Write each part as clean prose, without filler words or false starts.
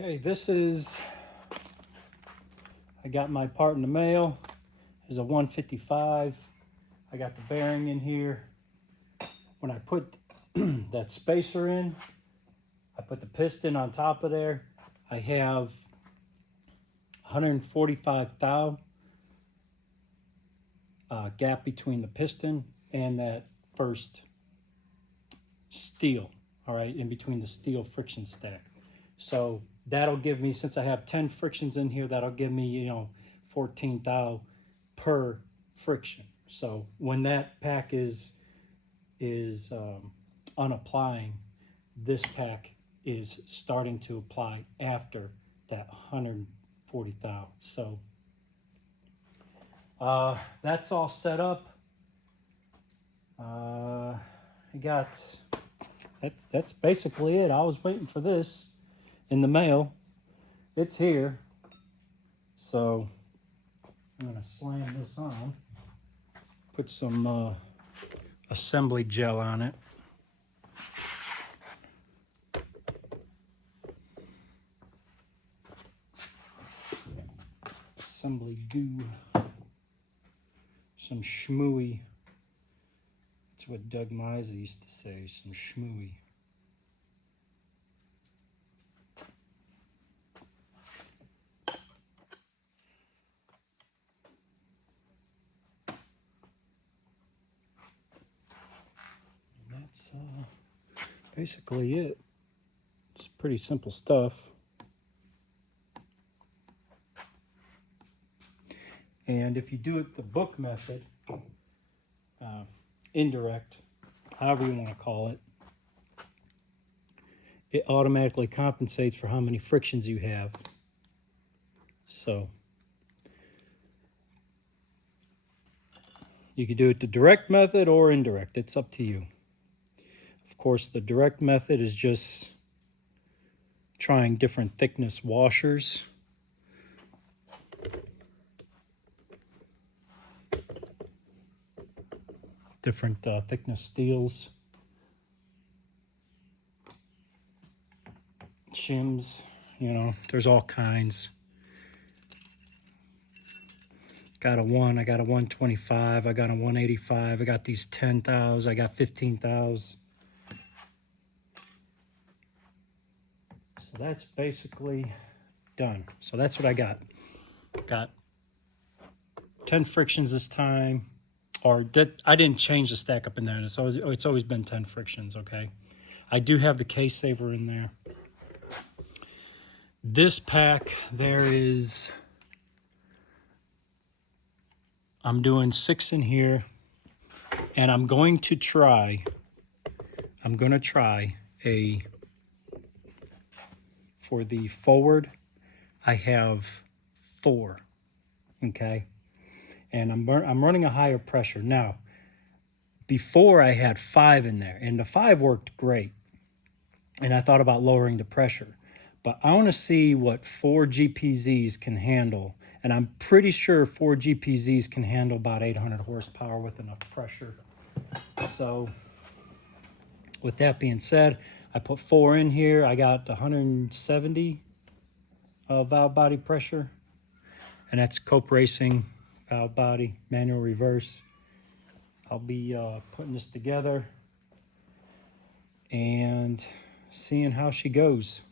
Okay, I got my part in the mail. Is a 155. I got the bearing in here. When I put that spacer in, I put the piston on top of there. I have 145 thou gap between the piston and that first steel, all right, in between the steel friction stack. So that'll give me, since I have 10 frictions in here, that'll give me, 14 thou per friction. So when that pack is unapplying, this pack is starting to apply after that 140 thou. So that's all set up. That's basically it. I was waiting for this in the mail. It's here. So I'm gonna slam this on, put some assembly gel on it. Assembly goo, some schmooey. That's what Doug Mize used to say, some schmooey. And that's basically it. It's pretty simple stuff. And if you do it the book method, indirect, however you want to call it, it automatically compensates for how many frictions you have. So you can do it the direct method or indirect. It's up to you. Of course, the direct method is just trying different thickness washers. Different thickness steels. Shims, there's all kinds. Got a 1, I got a 125, I got a 185, I got these 10 thous, I got 15 thous. So that's basically done. So that's what I got. Got 10 frictions this time. Or I didn't change the stack up in there. It's always been 10 frictions, okay? I do have the case saver in there. This pack, I'm doing 6 in here, and I'm going to try for the forward, I have 4, okay? And I'm running a higher pressure. Now, before I had 5 in there, and the 5 worked great. And I thought about lowering the pressure. But I want to see what 4 GPZs can handle. And I'm pretty sure 4 GPZs can handle about 800 horsepower with enough pressure. So with that being said, I put 4 in here. I got 170 valve body pressure. And that's Cope Racing valve body, manual reverse. I'll be putting this together and seeing how she goes.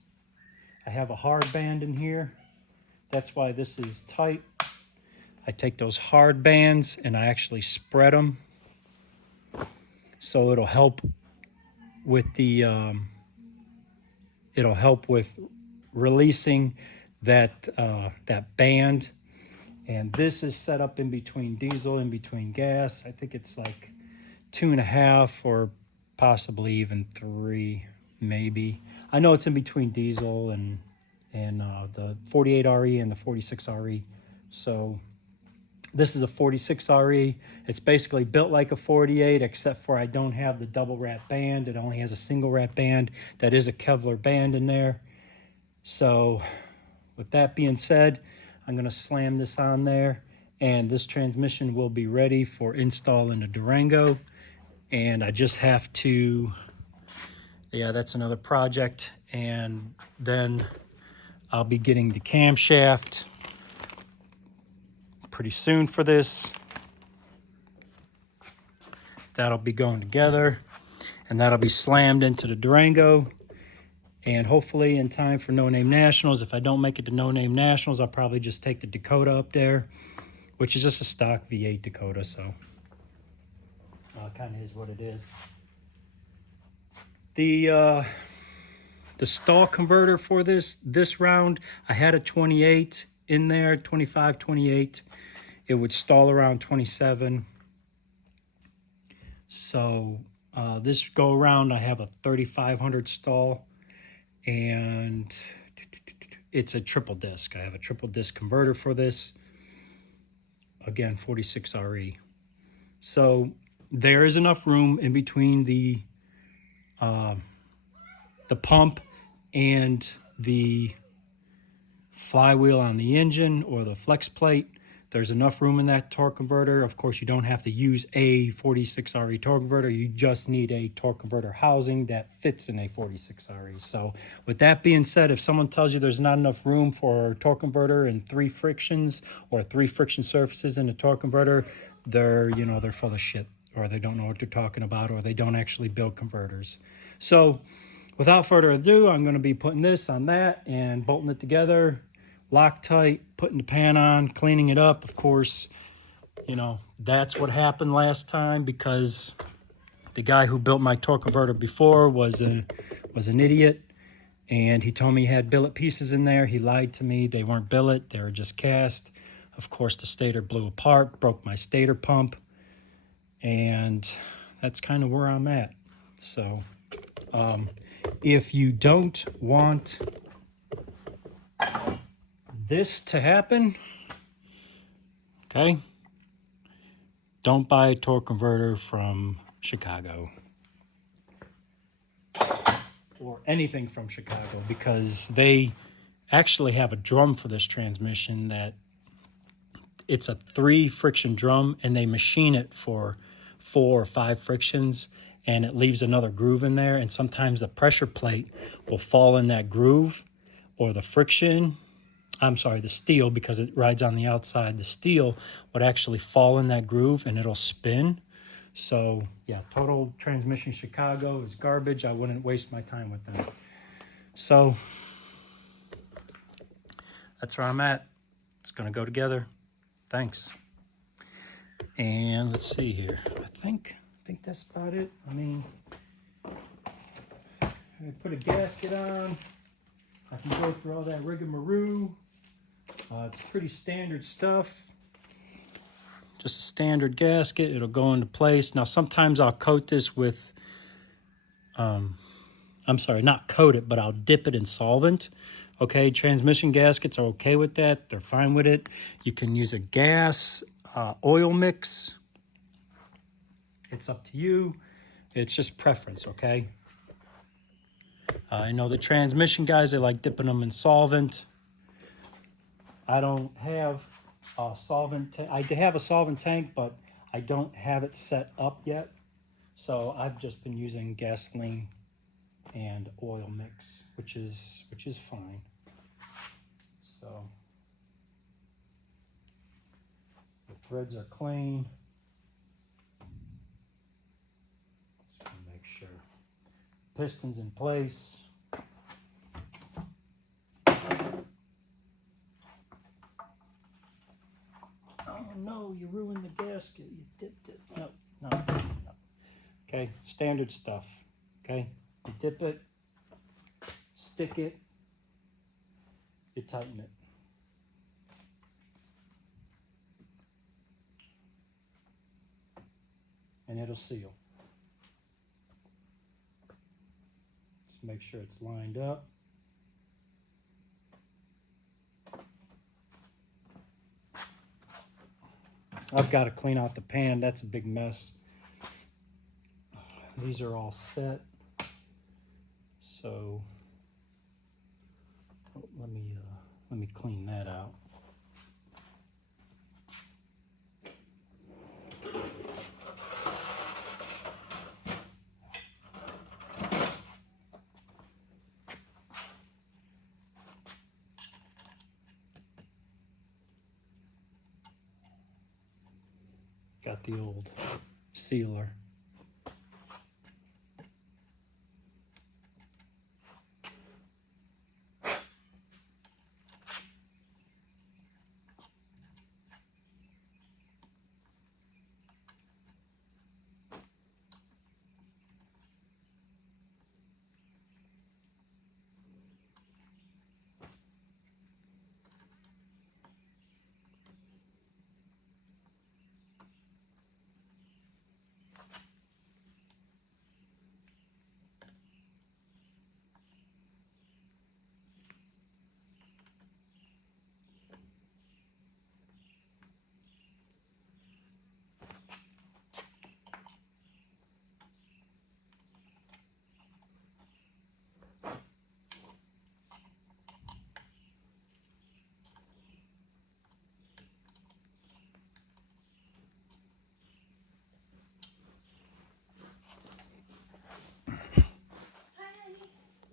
I have a hard band in here. That's why this is tight. I take those hard bands and I actually spread them. So it'll help with releasing that band. And this is set up in between diesel, in between gas. I think it's like 2.5 or possibly even 3, maybe. I know it's in between diesel and the 48 RE and the 46 RE. So this is a 46 RE. It's basically built like a 48, except for I don't have the double wrap band. It only has a single wrap band. That is a Kevlar band in there. So with that being said, I'm going to slam this on there, and this transmission will be ready for install in the Durango. And I just have to, yeah, that's another project. And then I'll be getting the camshaft pretty soon for this. That'll be going together, and that'll be slammed into the Durango. And hopefully in time for No Name Nationals. If I don't make it to No Name Nationals, I'll probably just take the Dakota up there, which is just a stock V8 Dakota, so kind of is what it is. The stall converter for this round, I had a 28 in there, 25, 28. It would stall around 27. So this go around, I have a 3500 stall, and it's a triple disc. I have a triple disc converter for this. Again, 46RE. So there is enough room in between the pump and the flywheel on the engine or the flex plate. There's enough room in that torque converter. Of course, you don't have to use a 46RE torque converter. You just need a torque converter housing that fits in a 46RE. So with that being said, if someone tells you there's not enough room for a torque converter and 3 frictions or 3 friction surfaces in a torque converter, they're full of shit, or they don't know what they're talking about, or they don't actually build converters. So without further ado, I'm going to be putting this on that and bolting it together. Loctite, putting the pan on, cleaning it up. Of course, that's what happened last time, because the guy who built my torque converter before was an idiot, and he told me he had billet pieces in there. He lied to me. They weren't billet, they were just cast. Of course, the stator blew apart, broke my stator pump, and that's kind of where I'm at. So if you don't want this to happen, okay, don't buy a torque converter from Chicago or anything from Chicago, because they actually have a drum for this transmission that it's a 3 friction drum, and they machine it for 4 or 5 frictions, and it leaves another groove in there, and sometimes the pressure plate will fall in that groove, or the steel, because it rides on the outside, the steel would actually fall in that groove and it'll spin. So yeah, total transmission Chicago is garbage. I wouldn't waste my time with them. So that's where I'm at. It's gonna go together. Thanks. And let's see here. I think that's about it. I mean, I put a gasket on. I can go through all that rigmarole. It's pretty standard stuff. Just a standard gasket. It'll go into place. Now, sometimes I'll coat this with, not coat it, but I'll dip it in solvent. Okay, transmission gaskets are okay with that. They're fine with it. You can use a gas oil mix. It's up to you. It's just preference, okay? I know the transmission guys, they like dipping them in solvent. I don't have a solvent. I have a solvent tank, but I don't have it set up yet. So I've just been using gasoline and oil mix, which is fine. So the threads are clean. Just want to make sure. Piston's in place. Oh no, you ruined the gasket. You dipped it. No. Okay, standard stuff. Okay, you dip it, stick it, you tighten it. And it'll seal. Just make sure it's lined up. I've got to clean out the pan. That's a big mess. These are all set. So let me clean that out. Got the old sealer.